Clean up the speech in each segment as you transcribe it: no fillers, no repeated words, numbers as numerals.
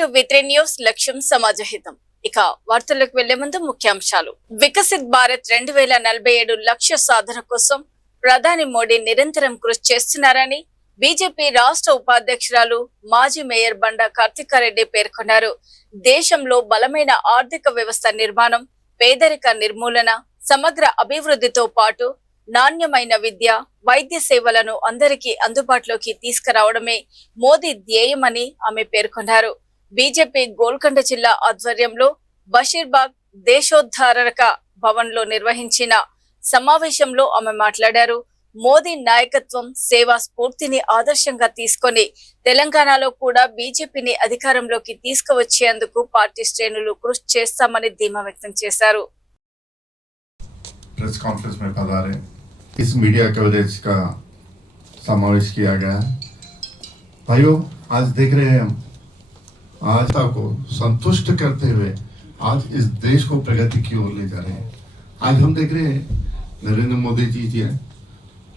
Welcome to వి3 news. లక్ష్యం సమాజహితం. ఇక వార్తలకు వెళ్లే ముందు ముఖ్యాంశాలు. వికసిత్ భారత్ 2047 లక్ష్య సాధన కోసం ప్రధాని మోడీ నిరంతరం కృషి చేస్తున్నారని బీజేపీ రాష్ట్ర ఉపాధ్యక్షురాలు మాజీ మేయర్ బండా కార్తికారెడ్డి పేర్కొన్నారు. దేశంలో బలమైన ఆర్థిక వ్యవస్థ నిర్మాణం, పేదరిక నిర్మూలన, సమగ్ర అభివృద్ధితో పాటు నాణ్యమైన విద్య, వైద్య సేవలను అందరికీ అందుబాటులోకి తీసుకురావడమే మోదీ ధ్యేయమని ఆమె పేర్కొన్నారు. బీజేపీ గోల్కొండ జిల్లా ఆధ్వర్యంలో బషీర్బాగ్ దేశోద్ధారక భవన్ లో నిర్వహించిన సమావేశంలో ఆమె మాట్లాడారు. మోదీ నాయకత్వం, సేవా స్ఫూర్తిని ఆదర్శంగా తీసుకొని తెలంగాణలో కూడా బీజేపీని అధికారంలోకి తీసుకువచ్చేందుకు పార్టీ శ్రేణులు కృషి చేస్తామని ధీమా వ్యక్తం చేశారు. प्रेस कॉन्फ्रेंस में पधारे इस मीडिया कवरेज का समावेश किया गया है। भाइयों, आज देख रहे हैं हम आज को संतुष्ट करते हुए आज इस देश को प्रगति की ओर ले जा रहे हैं। आज हम देख रहे हैं नरेंद्र मोदी जी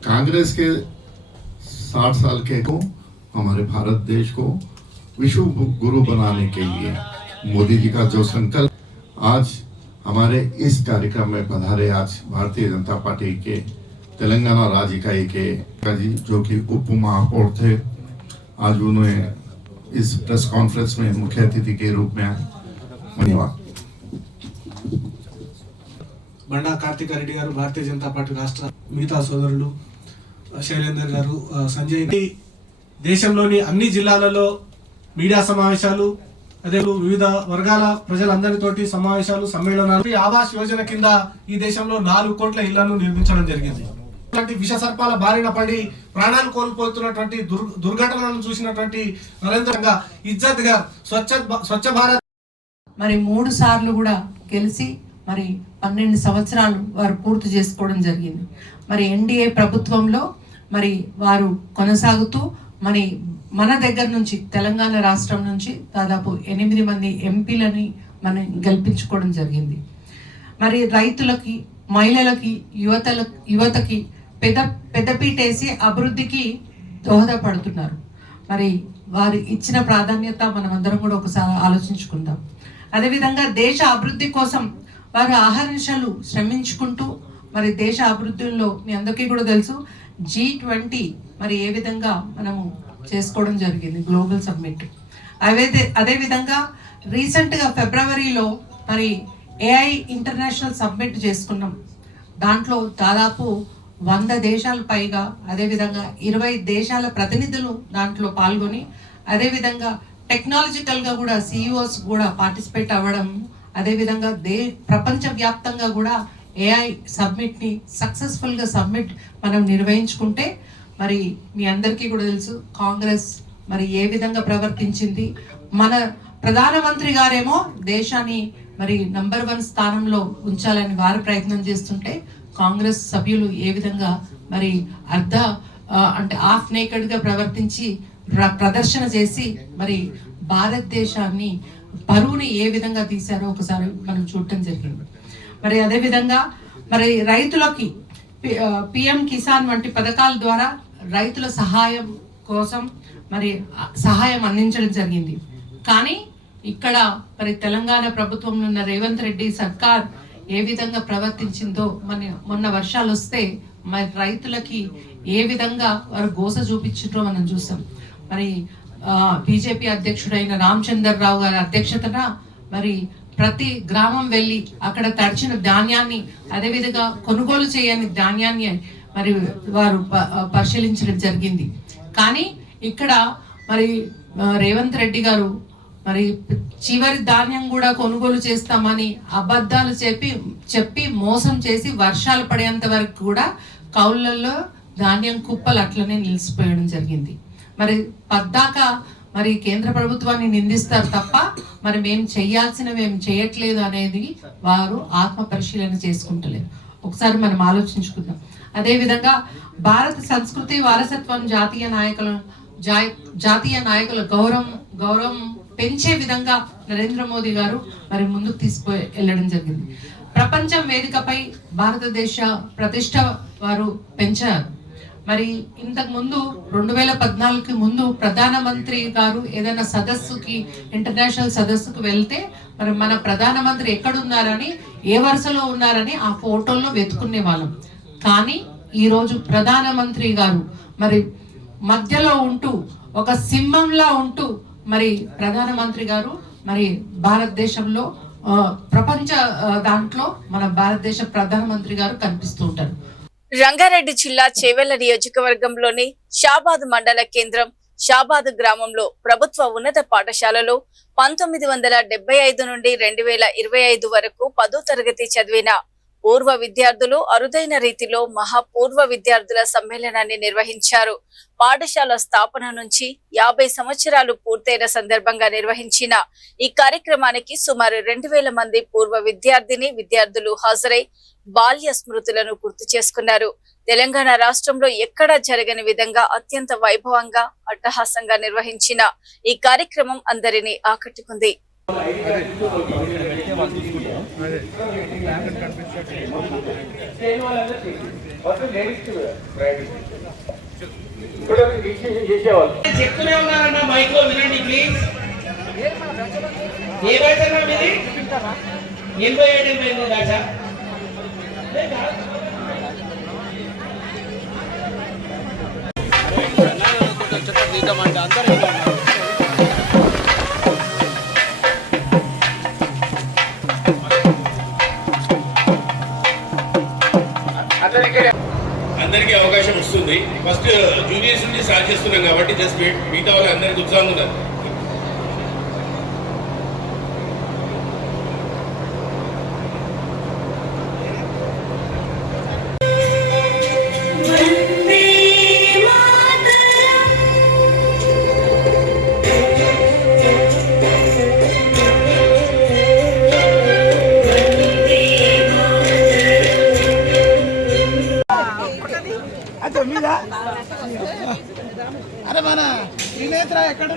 कांग्रेस के 60 साल के को हमारे भारत देश को विश्व गुरु बनाने के लिए मोदी जी का जो संकल्प आज हमारे इस कार्यक्रम में पधारे आज भारतीय जनता पार्टी के तेलंगाना राज्य इकाई के जी जो कि उप महापौर थे, आज उन्होंने इस प्रेस कॉन्फ्रेंस में मुख्य अतिथि के रूप में आए। धन्यवाद। బండా కార్తికారెడ్డి గారు, భారతీయ జనతా పార్టీ రాష్ట్ర మిగతా సోదరులు శైలేందర్ గారు, సంజయ్, దేశంలోని అన్ని జిల్లాలలో మీడియా సమావేశాలు, అదే వివిధ వర్గాల ప్రజలందరితోటి సమావేశాలు, సమ్మేళనాలు. ఆవాస్ యోజన కింద ఈ దేశంలో 4 కోట్ల ఇళ్లను నిర్మించడం జరిగింది. ఇలాంటి విష సర్పాల బారిన పడి ప్రాణాలు కోల్పోతున్నటువంటి దుర్ఘటనలను చూసినటువంటి నరేంద్ర ఇజ్జత్ గా స్వచ్ఛ భారత్ మరి 3 సార్లు కూడా గెలిచి మరి 12 సంవత్సరాలు వారు పూర్తి చేసుకోవడం జరిగింది. మరి ఎన్డీఏ ప్రభుత్వంలో మరి వారు కొనసాగుతూ మరి మన దగ్గర నుంచి తెలంగాణ రాష్ట్రం నుంచి దాదాపు 8 మంది ఎంపీలని మనం గెలిపించుకోవడం జరిగింది. మరి రైతులకి, మహిళలకి, యువతకి పెద్దపీటేసి అభివృద్ధికి దోహదపడుతున్నారు. మరి వారు ఇచ్చిన ప్రాధాన్యత మనం అందరం కూడా ఒకసారి ఆలోచించుకుందాం. అదేవిధంగా దేశ అభివృద్ధి కోసం వారు ఆహర్నిశలు శ్రమించుకుంటూ మరి దేశ అభివృద్ధిలో మీ అందరికీ కూడా తెలుసు G20 మరి ఏ విధంగా మనము చేసుకోవడం జరిగింది, గ్లోబల్ సమ్మిట్. అదేవిధంగా రీసెంట్గా ఫిబ్రవరిలో మరి AI ఇంటర్నేషనల్ సమ్మిట్ చేసుకున్నాం. దాంట్లో దాదాపు 100 దేశాలు పైగా, అదేవిధంగా 20 దేశాల ప్రతినిధులు దాంట్లో పాల్గొని, అదేవిధంగా టెక్నాలజికల్గా కూడా CEOs కూడా పార్టిసిపేట్ అవ్వడం, అదేవిధంగా ప్రపంచవ్యాప్తంగా కూడా AI సబ్మిట్ని సక్సెస్ఫుల్గా మనం నిర్వహించుకుంటే మరి మీ అందరికీ కూడా తెలుసు కాంగ్రెస్ మరి ఏ విధంగా ప్రవర్తించింది. మన ప్రధానమంత్రి గారేమో దేశాన్ని మరి నంబర్ 1 స్థానంలో ఉంచాలని వారు ప్రయత్నం చేస్తుంటే కాంగ్రెస్ సభ్యులు ఏ విధంగా మరి అంటే హాఫ్ నేకెడ్గా ప్రవర్తించి ప్రదర్శన చేసి మరి భారతదేశాన్ని పరువుని ఏ విధంగా తీశారో ఒకసారి మనం చూడటం జరిగింది. మరి అదేవిధంగా మరి రైతులకి PM కిసాన్ వంటి పథకాల ద్వారా రైతుల సహాయం కోసం మరి సహాయం అందించడం జరిగింది. కానీ ఇక్కడ మరి తెలంగాణ ప్రభుత్వంలో ఉన్న రేవంత్ రెడ్డి సర్కార్ ఏ విధంగా ప్రవర్తించిందో మొన్న వర్షాలు వస్తే మరి రైతులకి ఏ విధంగా వారు గోస చూపించారో మనం చూసాం. మరి బీజేపీ అధ్యక్షుడైన రామచంద్రరావు గారి అధ్యక్షతన మరి ప్రతి గ్రామం వెళ్ళి అక్కడ తడిచిన ధాన్యాన్ని, అదేవిధంగా కొనుగోలు చేయని ధాన్యాన్ని మరి వారు పరిశీలించడం జరిగింది. కానీ ఇక్కడ మరి రేవంత్ రెడ్డి గారు మరి చివరి ధాన్యం కూడా కొనుగోలు చేస్తామని అబద్ధాలు చెప్పి మోసం చేసి వర్షాలు పడేంత వరకు కూడా కౌళ్ళల్లో ధాన్యం కుప్పలు అట్లనే నిలిచిపోయడం జరిగింది. మరి పద్దాక మరి కేంద్ర ప్రభుత్వాన్ని నిందిస్తారు తప్ప మరి మేము చేయాల్సినవి ఏం చేయట్లేదు అనేది వారు ఆత్మ పరిశీలన చేసుకుంటలేరు. ఒకసారి మనం ఆలోచించుకుందాం. అదేవిధంగా భారత సంస్కృతి వారసత్వం, జాతీయ నాయకుల గౌరవం పెంచే విధంగా నరేంద్ర మోదీ గారు మరి ముందుకు వెళ్ళడం జరిగింది. ప్రపంచం వేదికపై భారతదేశ ప్రతిష్ట వారు పెంచారు. మరి ఇంతకు ముందు 2014కి ముందు ప్రధానమంత్రి గారు ఏదైనా సదస్సుకి ఇంటర్నేషనల్ సదస్సుకు వెళ్తే మరి మన ప్రధానమంత్రి ఎక్కడున్నారని ఏ వరుసలో ఉన్నారని ఆ ఫోటోల్లో వెతుకునే వాళ్ళం. కానీ ఈరోజు ప్రధానమంత్రి గారు మరి మధ్యలో ఉంటూ ఒక సింహంలా ఉంటూ మరి ప్రధానమంత్రి గారు మరి భారతదేశంలో ప్రపంచ దాంట్లో మన భారతదేశ ప్రధానమంత్రి గారు కనిపిస్తూ ఉంటారు. రంగారెడ్డి జిల్లా చేవెళ్ల నియోజకవర్గంలోని షాబాద్ మండల కేంద్రం షాబాద్ గ్రామంలో ప్రభుత్వ ఉన్నత పాఠశాలలో 1975 నుండి 2025 వరకు 10వ తరగతి చదివిన పూర్వ విద్యార్థులు అరుదైన రీతిలో మహాపూర్వ విద్యార్థుల సమ్మేళనాన్ని నిర్వహించారు. పాఠశాల స్థాపన నుంచి 50 సంవత్సరాలు పూర్తయిన సందర్భంగా నిర్వహించిన ఈ కార్యక్రమానికి సుమారు 2000 మంది పూర్వ విద్యార్థులు హాజరై బాల్య స్మృతులను గుర్తు చేసుకున్నారు. తెలంగాణ రాష్ట్రంలో ఎక్కడా జరగని విధంగా అత్యంత వైభవంగా అట్టహాసంగా నిర్వహించిన ఈ కార్యక్రమం అందరినీ ఆకట్టుకుంది. చెప్తూనే ఉన్నారన్న మైక్ లో వినండి ప్లీజ్. ఏ భాష మీది? 87 భాష. అందరికీ అవకాశం వస్తుంది. ఫస్ట్ జూనియర్స్ నుండి స్టార్ట్ చేస్తున్నాం కాబట్టి జస్ట్ మిగతా వాళ్ళు అందరికి ఉత్సాహంగా ఉన్నారు. అరే మన త్రినేత్ర ఎక్కడ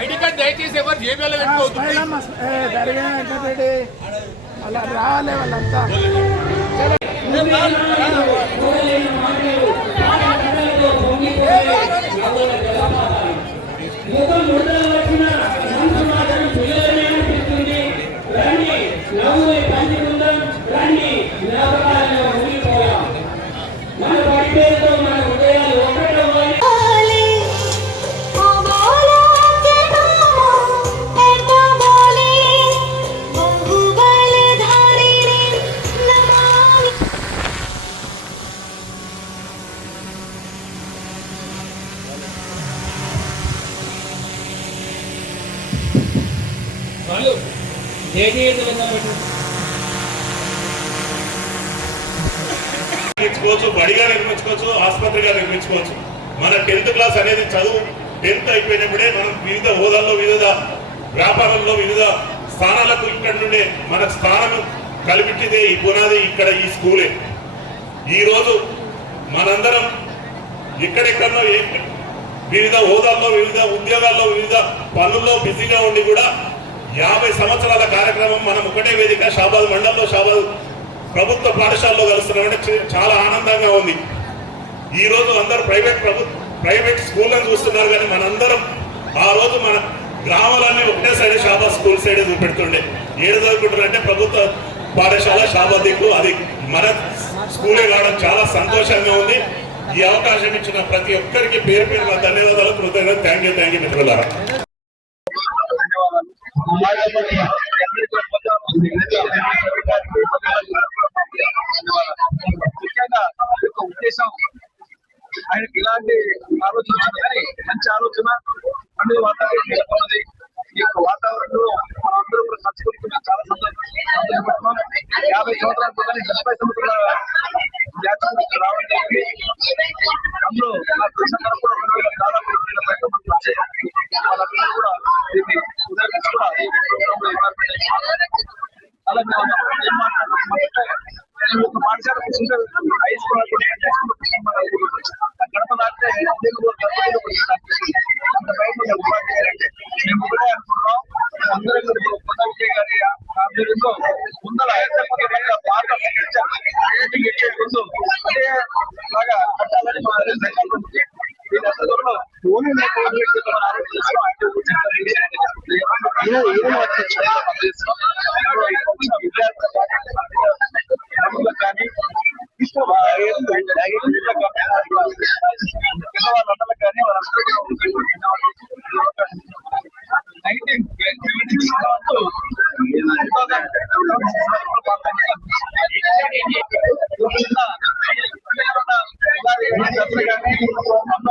ఐడి కార్డ్ దయచేసి ఎవరు జేబీలో అలా రావాలి వాళ్ళంతా. నిర్మించుకోవచ్చు, బడిగా నిర్మించుకోవచ్చు, ఆసుపత్రిగా నిర్మించుకోవచ్చు. మన 10th క్లాస్ అనేది చదువు 10th అయిపోయినప్పుడే మనం వివిధ హోదాల్లో, వివిధ వ్యాపారాల్లో, వివిధ స్థానాలకు ఇక్కడ నుండే మన స్థానం కల్పించేదే ఈ పునాది, ఇక్కడ ఈ స్కూలే. ఈరోజు మనందరం ఎక్కడెక్కడో వివిధ హోదాల్లో, వివిధ ఉద్యోగాల్లో, వివిధ పనుల్లో బిజీగా ఉండి కూడా 50 సంవత్సరాల కార్యక్రమం మనం ఒకటే వేదిక షాబాద్ మండలంలో షాబాద్ ప్రభుత్వ పాఠశాలలో కలుస్తున్నామంటే చాలా ఆనందంగా ఉంది. ఈ రోజు అందరూ ప్రైవేట్ స్కూళ్ళని చూస్తున్నారు, కానీ మనందరం ఆ రోజు మన గ్రామాలన్నీ ఒకటే సైడ్ షాబాద్ స్కూల్ సైడ్ చూపెడుతుండే. ఏడు చదువుకుంటారంటే ప్రభుత్వ పాఠశాల షాబాద్ దిక్కు, అది మన స్కూలే కావడం చాలా సంతోషంగా ఉంది. ఈ అవకాశం ఇచ్చిన ప్రతి ఒక్కరికి పేరు పేరు ధన్యవాదాలు, కృతజ్ఞతలు. థ్యాంక్ యూ మిత్రులారా. ముఖ్యంగా ఉద్దేశం ఆయనకి ఇలాంటి ఆలోచన కానీ మంచి ఆలోచన పండుగ వాతావరణం నెలకొన్నది. ఈ యొక్క వాతావరణంలో మనందరూ కూడా సంస్కృతిగా చాలా సంతోషపడుతున్నాం. 50 సంవత్సరాల క్రితం 70 సంవత్సరాల జాతీయ రావడం జరిగింది. అందులో నా దేశంలో కూడా దాదాపు 2000 పైగా మంది వచ్చాయి. వాళ్ళందరూ కూడా దీన్ని ఉదయించి కూడా అలాగే ఏం మాట్లాడుతున్నామంటే ఒక పాఠశాల కూర్చుంటే హై స్కూల్ గడప దాటితే అంత బయట ఉపాధ్యాయులంటే మేము ఒకటే అనుకుంటున్నాం. అందరం గారి ఆధ్వర్యంలో ముందర పాత ఓన్లీ కానీ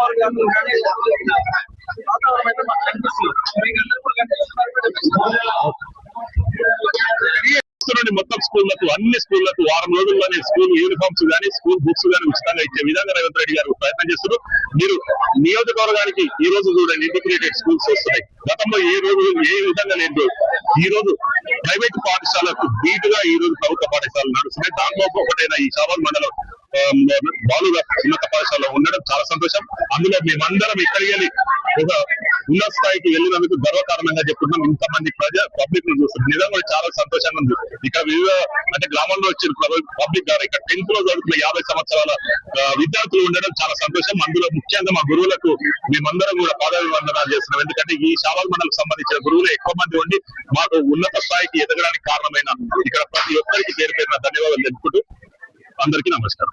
వాళ్ళందరూ కానీ వాతావరణం అయితే మాకు కనిపిస్తుంది. మొత్తం స్కూళ్లకు అన్ని స్కూళ్లకు వారం రోజుల్లోనే స్కూల్ యూనిఫామ్స్ కానీ స్కూల్ బుక్స్ కానీ ఉచితంగా ఇచ్చే విధంగా రేవంత్ రెడ్డి గారు ప్రయత్నం చేస్తున్నారు. మీరు నియోజకవర్గానికి ఈ రోజు చూడండి ఇంటిగ్రేటెడ్ స్కూల్స్ వస్తున్నాయి. గతంలో ఏ విధంగా లేదు. ఈ రోజు ప్రైవేట్ పాఠశాలకు ధీటుగా ఈ రోజు ప్రభుత్వ పాఠశాలలు నడుస్తున్నాయి. దాంట్లో ఒకటైన ఈ షాబాద్ మండలం బాలుర ఉన్నత పాఠశాలలో ఉండడం చాలా సంతోషం. అందులో మేమందరం ఇక్కడికి వెళ్ళి ఒక ఉన్నత స్థాయికి వెళ్ళినందుకు గర్వకారణంగా చెప్తున్నాం. ఇంతమంది పబ్లిక్ ను చూస్తున్నాం. నిజంగా చాలా సంతోషంగా ఉంది. ఇక్కడ వివిధ అంటే గ్రామంలో వచ్చిన పబ్లిక్ గారు ఇక్కడ 10th లో చదువుతున్న 50 సంవత్సరాల విద్యార్థులు ఉండడం చాలా సంతోషం. అందులో ముఖ్యంగా మా గురువులకు మేమందరం కూడా పాదాభివందనాలు చేస్తున్నాం. ఎందుకంటే ఈ షాబాద్ మండలకు సంబంధించిన గురువులు ఎక్కువ మంది ఉండి మాకు ఉన్నత స్థాయికి ఎదగడానికి కారణమైన ఇక్కడ ప్రతి ఒక్కరికి పేరు పేరున ధన్యవాదాలు తెలుపుకుంటూ అందరికీ నమస్కారం.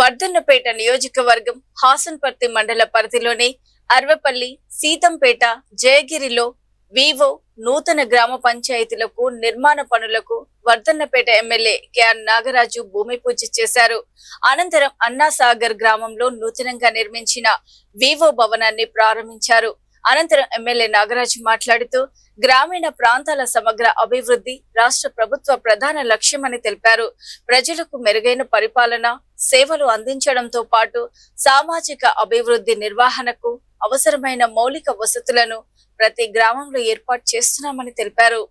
వర్ధన్నపేట నియోజకవర్గం హాసన్పర్తి మండల పరిధిలోని అర్వపల్లి, సీతంపేట, జయగిరిలో వివో నూతన గ్రామ పంచాయతీలకు నిర్మాణ పనులకు వర్ధన్నపేట ఎమ్మెల్యే కెఆర్ నాగరాజు భూమి పూజ చేశారు. అనంతరం అన్నాసాగర్ గ్రామంలో నూతనంగా నిర్మించిన వివో భవనాన్ని ప్రారంభించారు. అనంతరం ఎమ్మెల్యే నాగరాజు మాట్లాడుతూ గ్రామీణ ప్రాంతాల సమగ్ర అభివృద్ధి రాష్ట్ర ప్రభుత్వ ప్రధాన లక్ష్యమని తెలిపారు. ప్రజలకు మెరుగైన పరిపాలన, సేవలు అందించడంతో పాటు సామాజిక అభివృద్ధి నిర్వహణకు అవసరమైన మౌలిక వసతులను ప్రతి గ్రామంలో ఏర్పాటు చేస్తున్నామని తెలిపారు.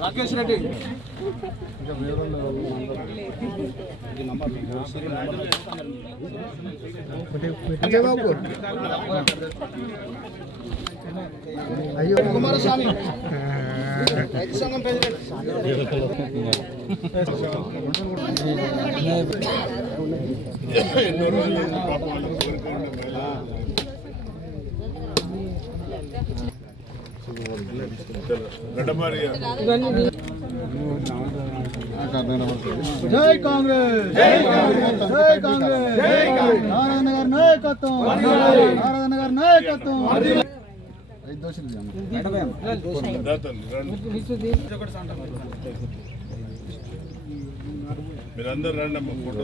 రాకేష్ రెడ్డి అయ్యో కుమారస్వామి రైతు సంఘం ప్రెసిడెంట్ జై కాంగ్రెస్, జై కాంగ్రెస్, జై కాంగ్రెస్, జై కాంగ్రెస్. నారాయణ గారి నాయకత్వం, నారాయణ గారి నాయకత్వం. మీరందరూ రండి అమ్మ ఫోటో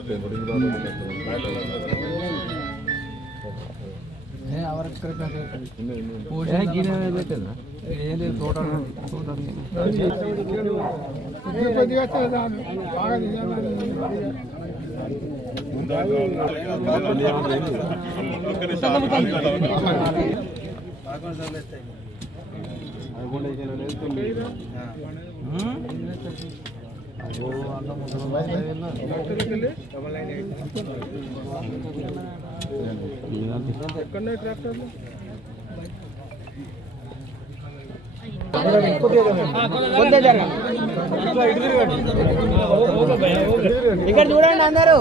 ఇక్కడ చూడండి అందరూ.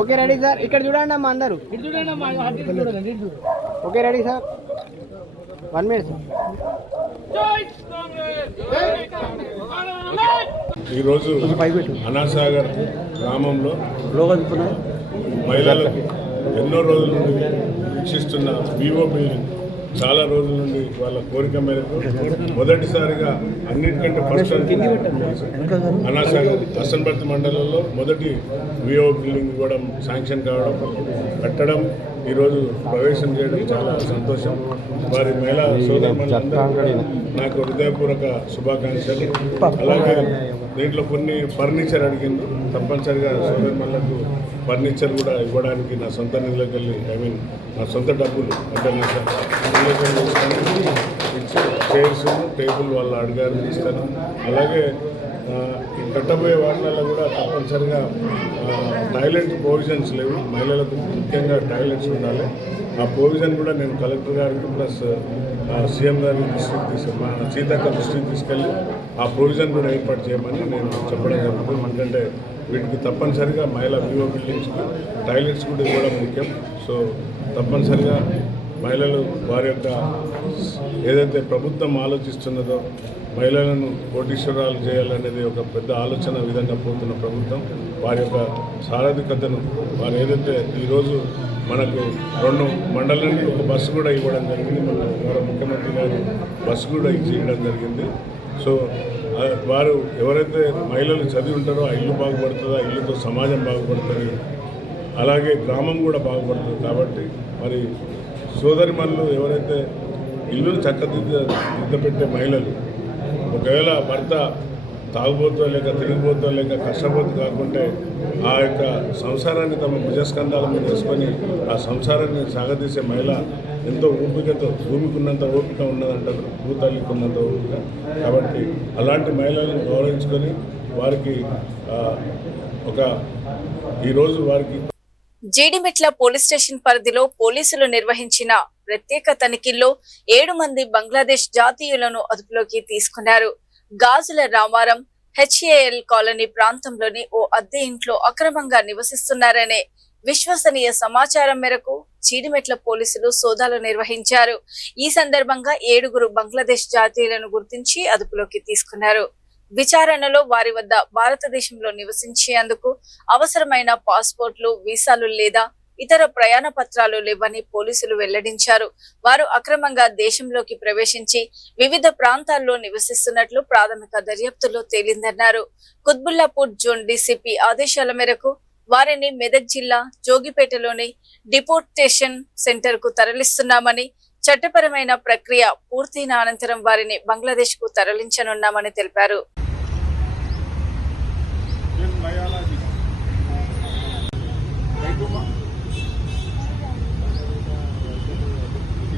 Okay ready sir. ఇక్కడ చూడండి అమ్మా అందరూ. Okay ready sir. 1 minute sir. ఈరోజు అన్నాసాగర్ గ్రామంలో మహిళలకు ఎన్నో రోజుల నుండి వీక్షిస్తున్న వివో బిల్డింగ్ చాలా రోజుల నుండి వాళ్ళ కోరిక మేరకు మొదటిసారిగా అన్నిటికంటే ఫస్ట్ అన్నాసాగర్ హసన్పర్తి మండలంలో మొదటి వివో బిల్డింగ్ ఇవ్వడం, శాంక్షన్ కావడం, కట్టడం ఈరోజు ప్రవేశం చేయడం చాలా సంతోషం. వారి మహిళా సోదరులందరికీ నాకు హృదయపూర్వక శుభాకాంక్షలు. అలాగే దీంట్లో కొన్ని ఫర్నిచర్ అడిగింది, తప్పనిసరిగా సోదరులకు ఫర్నిచర్ కూడా ఇవ్వడానికి నా సొంత నిధులకు వెళ్ళి నా సొంత డబ్బులు అంటే ఇచ్చి చైర్స్ టేబుల్ వాళ్ళు అడిగారు ఇస్తాను. అలాగే కట్టబోయే వాటిలలో కూడా తప్పనిసరిగా టాయిలెట్ ప్రొవిజన్స్ లేవు, మహిళలకు ముఖ్యంగా టాయిలెట్స్ ఉండాలి. ఆ ప్రొవిజన్ కూడా నేను కలెక్టర్ గారికి ప్లస్ సీఎం గారి దృష్టికి మా సీతక్క దృష్టికి తీసుకెళ్ళి ఆ ప్రొవిజన్ కూడా ఏర్పాటు చేయమని నేను చెప్పడం జరుగుతుంది. ఎందుకంటే వీటికి తప్పనిసరిగా మహిళా వివో బిల్డింగ్స్కి టాయిలెట్స్ కూడా ఇవ్వడం ముఖ్యం. సో తప్పనిసరిగా మహిళలు వారి యొక్క ఏదైతే ప్రభుత్వం ఆలోచిస్తున్నదో మహిళలను కోటీశ్వరాలు చేయాలనేది ఒక పెద్ద ఆలోచన విధంగా పోతున్న ప్రభుత్వం వారి యొక్క సారథికతను వారు ఏదైతే ఈరోజు మనకు 2 మండలానికి ఒక బస్సు కూడా ఇవ్వడం జరిగింది. మన గౌరవ ముఖ్యమంత్రి గారు బస్సు కూడా ఇవ్వడం జరిగింది. సో వారు ఎవరైతే మహిళలు చదివి ఉంటారో ఆ ఇల్లు బాగుపడుతుందో, ఆ ఇల్లుతో సమాజం బాగుపడుతుంది, అలాగే గ్రామం కూడా బాగుపడుతుంది. కాబట్టి మరి సోదరిమణులు ఎవరైతే ఇల్లును చక్కదిద్దపెట్టే మహిళలు ఒకవేళ భర్త తాగుబోతో లేక తిరిగిపోతో లేక కష్టపోతూ కాకుంటే ఆ యొక్క సంసారాన్ని తమ భుజస్కంధాల మీద వేసుకొని ఆ సంసారాన్ని సాగదీసే మహిళ ఎంతో ఓపికతో, భూమికి ఉన్నంత ఓపిక ఉన్నదంటారు, భూతల్లికి ఉన్నంత ఓపిక. కాబట్టి అలాంటి మహిళలను గౌరవించుకొని వారికి ఈరోజు వారికి జీడిమెట్ల పోలీస్ స్టేషన్ పరిధిలో పోలీసులు నిర్వహించిన ప్రత్యేక తనిఖీల్లో 7 మంది బంగ్లాదేశ్ జాతీయులను అదుపులోకి తీసుకున్నారు. గాజుల రామారం హెచ్ఏఎల్ కాలనీ ప్రాంతంలోని ఓ అద్దె ఇంట్లో అక్రమంగా నివసిస్తున్నారనే విశ్వసనీయ సమాచారం మేరకు జీడిమెట్ల పోలీసులు సోదాలు నిర్వహించారు. ఈ సందర్భంగా 7 బంగ్లాదేశ్ జాతీయులను గుర్తించి అదుపులోకి తీసుకున్నారు. విచారణలో వారి వద్ద భారతదేశంలో నివసించేందుకు అవసరమైన పాస్పోర్ట్లు, వీసాలు లేదా ఇతర ప్రయాణ పత్రాలు లేవని పోలీసులు వెల్లడించారు. వారు అక్రమంగా దేశంలోకి ప్రవేశించి వివిధ ప్రాంతాల్లో నివసిస్తున్నట్లు ప్రాథమిక దర్యాప్తులో తేలిందన్నారు. కుత్బుల్లాపూర్ జోన్ డీసీపీ ఆదేశాల మేరకు వారిని మెదక్ జిల్లా జోగిపేటలోని డిపోర్టేషన్ సెంటర్ కు తరలిస్తున్నామని, చట్టపరమైన ప్రక్రియ పూర్తయిన అనంతరం వారిని బంగ్లాదేశ్ కు తరలించనున్నామని తెలిపారు.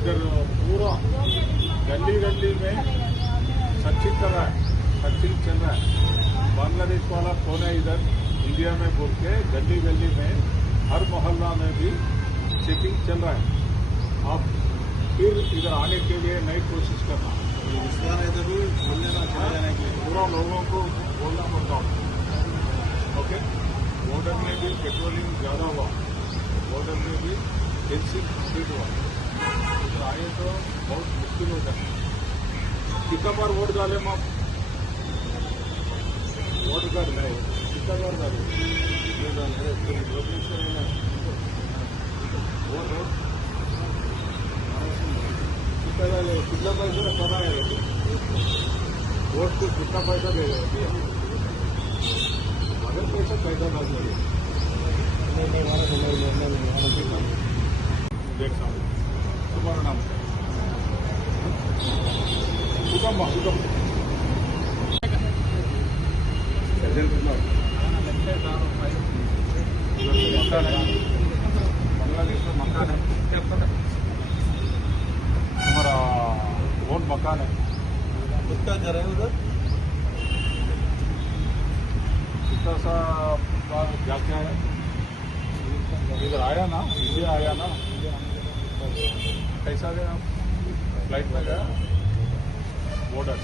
इधर पूरा गली गली में सर्चिंग कर रहा है, सर्चिंग चल रहा है. बांग्लादेश वाला कौन है इधर इंडिया में बोल के गली गली में हर मोहल्ला में भी चेकिंग चल रहा है. आप फिर इधर आने के लिए नई कोशिश करना, पूरा लोगों को बोलना पड़ता है. ओके, बॉर्डर में भी पेट्रोलिंग ज़्यादा हुआ, बॉर्डर में भी फेंसिंग कंप्लीट हुआ. तो आए तो बहुत मुश्किल हो जाता है. कितना बार वोट डाले हम आप? वोट कर रहे कितना बार डाले? कितना पैसा पता है वोट को कितना पैसा दे रहे हैं? अगर पैसा ना लगे देखा तुम्हारा नाम कुटुंब बांग्लादेश में मकान है, हमारा ओन मकान है. कितना घर है उधर? कितना सा क्या क्या है? इधर आया ना, इंडिया आया ना, कैसा गया? फ्लाइट में गया बॉर्डर.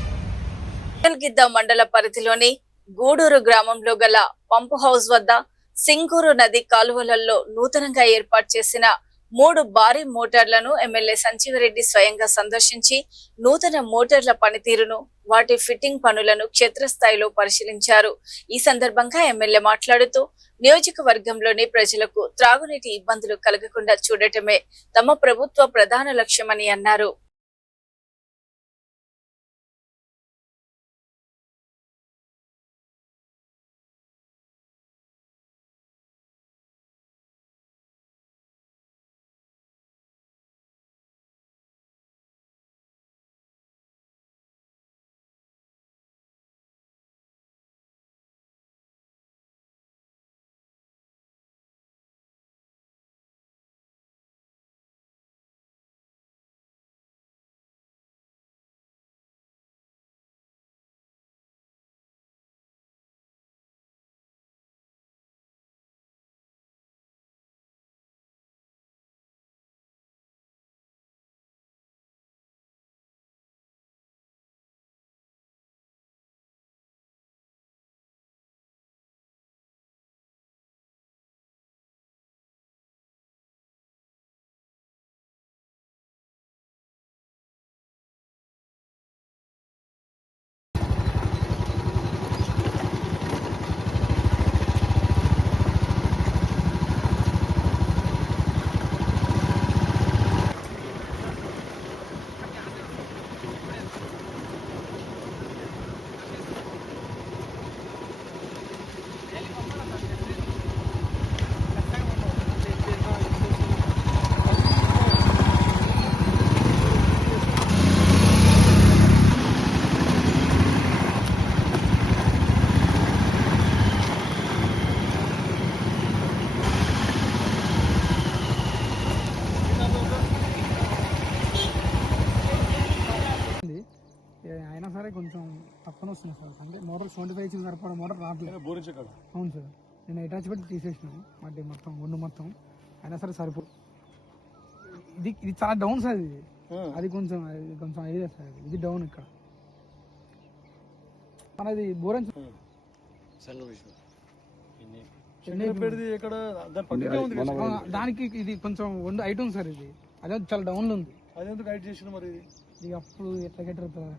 గిద్ద మండల పరిధిలోని గూడూరు గ్రామంలో గల పంపు హౌస్ వద్ద సింగూరు నది కాలువలలో నూతనంగా ఏర్పాటు చేసిన 3 భారీ మోటార్లను ఎమ్మెల్యే సంజీవరెడ్డి స్వయంగా సందర్శించి నూతన మోటార్ల పనితీరును, వాటి ఫిట్టింగ్ పనులను క్షేత్రస్థాయిలో పరిశీలించారు. ఈ సందర్భంగా ఎమ్మెల్యే మాట్లాడుతూ నియోజకవర్గంలోని ప్రజలకు త్రాగునీటి ఇబ్బందులు కలగకుండా చూడటమే తమ ప్రభుత్వ ప్రధాన లక్ష్యమని అన్నారు. పక్కన వస్తున్నాయి సార్, అంటే మోటార్ 75 ఇచ్చిన సరిపడా మోటార్ రావట్లేదు. అవును సార్, నేను అటాచ్ పెట్టి తీసేసినాను మధ్య మొత్తం ఒండు మొత్తం, అయినా సరే సరిపోదు. ఇది చాలా డౌన్ సార్, ఇది అది కొంచెం ఇదే సార్, ఇది డౌన్. ఇక్కడ మనది బోరెన్ దానికి ఇది కొంచెం ఒండు హైట్ ఉంది సార్, ఇది అదే చాలా డౌన్ లో ఉంది. అదెందుకు హైట్ చేసిన మరి ఇది అప్పుడు ఎట్లా కట్టారు సార్.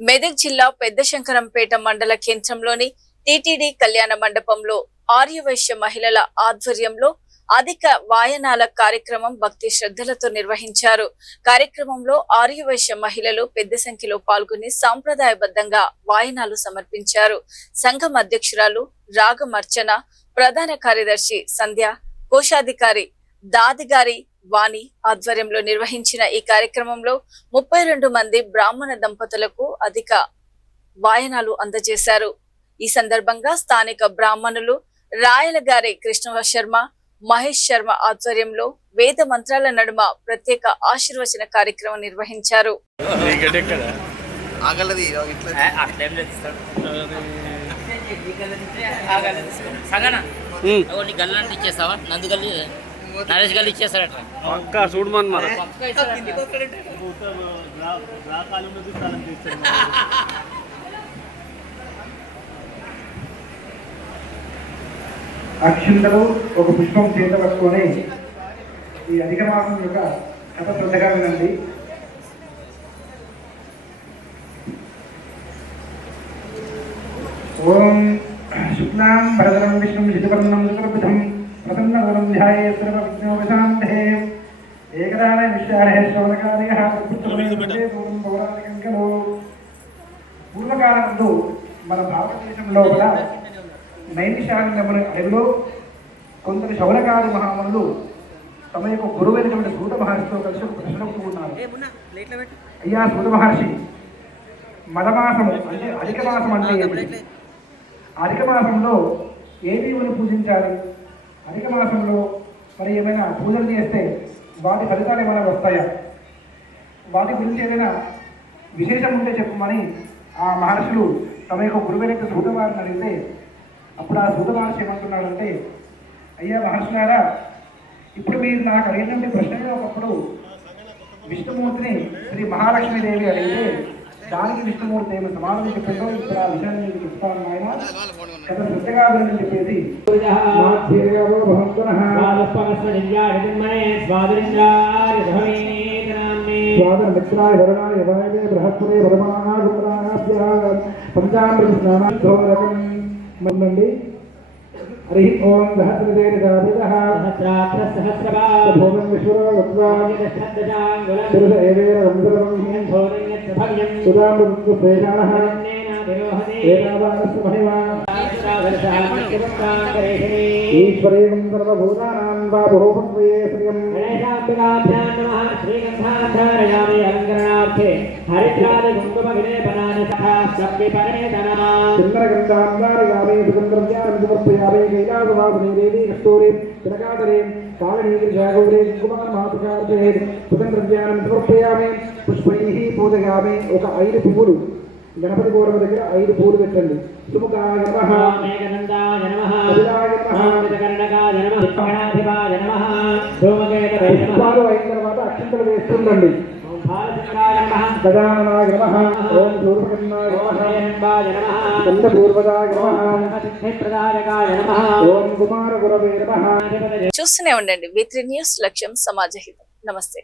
మెదక్ జిల్లా పెద్ద శంకరంపేట మండల కేంద్రంలోని టిటిడి కళ్యాణ మండపంలో ఆర్యవైశ్య మహిళల ఆధ్వర్యంలో అధిక వాయనాల కార్యక్రమం భక్తి శ్రద్ధలతో నిర్వహించారు. కార్యక్రమంలో ఆర్యవైశ్య మహిళలు పెద్ద సంఖ్యలో పాల్గొని సాంప్రదాయబద్ధంగా వాయనాలు సమర్పించారు. సంఘం అధ్యక్షురాలు రాగమర్చన, ప్రధాన కార్యదర్శి సంధ్య, కోశాధికారి దాదిగారి వాణి ఆధ్వర్యంలో నిర్వహించిన ఈ కార్యక్రమంలో 32 మంది బ్రాహ్మణ దంపతులకు అధిక వాయనాలు అందజేశారు. ఈ సందర్భంగా స్థానిక బ్రాహ్మణులు రాయలగారి కృష్ణ శర్మ, మహేష్ శర్మ ఆధ్వర్యంలో వేద మంత్రాల నడుమ ప్రత్యేక ఆశీర్వచన కార్యక్రమం నిర్వహించారు. నరేష్ గారు ఇచ్చేస్తారట చూడమని మరి అక్షింతలు ఒక పుష్పం చేత పట్టుకొని ఈ అధిక మాసం యొక్క కథ శ్రద్ధగా వినండి. ఓం శుక్లాం భరతరం విష్ణుం శశివర్ణం చతుర్భుజం ప్రసన్నవదనం ధ్యాయేత్ సర్వవిఘ్నోపశాంతయే ఏకదాన విశ్వారహే శ్రవణకార్యః పూర్వం పౌరాణికం ఖలు. పూర్వకాలంలో మన భారతదేశం లోపల నైమిషారణ్యముల అడవిలో కొందరు శౌనకాది మహామునులు తమ యొక్క గురువైనటువంటి సూత మహర్షితో కలిసి ఒక ప్రశ్న ఉన్నారు. అయ్యా సూత మహర్షి, మదమాసము అంటే అధిక మాసం అంటే ఏమిటి? అధిక మాసంలో ఏ దేవుని పూజించాలి? అధిక మాసంలో మరి ఏమైనా పూజలు చేస్తే వాటి ఫలితాలు ఏమైనా వస్తాయా? వాటి గురించి ఏదైనా విశేషం ఉంటే చెప్పమని ఆ మహర్షులు తమ యొక్క గురువైన సూత వారిని అడిగితే, అప్పుడు ఆ సూత మహర్షి ఏమంటున్నాడంటే, అయ్యా మహర్షులారా, ఇప్పుడు మీరు నాకు అడిగినటువంటి ప్రశ్నలో ఒకప్పుడు విష్ణుమూర్తిని శ్రీ మహాలక్ష్మీదేవి అడిగితే దానికి విష్ణుమూర్తి ఏమి సమాధానం చెప్పిందో ఇప్పుడు ఆ విషయాన్ని మీకు చెప్తాను ఆయన కదా శ్రద్ధగా విని చెప్పేసి పంచామృతండి. హరి ఓం ఈశ్వరేం సర్వభూతానాం బాహుపత్వయే శ్రియం సుందరగంధాంగారయామే సుగంధ్రవ్యానం సమర్పయామే కైలాసవాసినే దేవీ కస్తూరి తిలకాదరే కాళనీకి జాగౌరే కుమార్ మాతృకార్తే సుగంధ్రవ్యానం సమర్పయామే పుష్పైః పూజయామే. ఒక 5 పువ్వులు గణపతి గోడవ దగ్గర 5 పూలు పెట్టండి. సుముఖాయ నమః, మేఘనందాయ నమః, అభిలాయ నమః, వితకరణకాయ నమః, గణాధిపాయ నమః, ధూమకేతవే నమః. పుష్పాలు అయిన తర్వాత అక్షంతలు వేస్తుండండి. గజాననాయ నమః, ఓం శూర్పకర్ణాయ నమః, కంఠపూర్వదాయ నమః, సిద్ధిప్రదాయకాయ నమః, ఓం కుమార గురవే నమః. చూస్తూనే ఉండండి V3 న్యూస్, లక్ష్యం సమాజహితం. నమస్తే.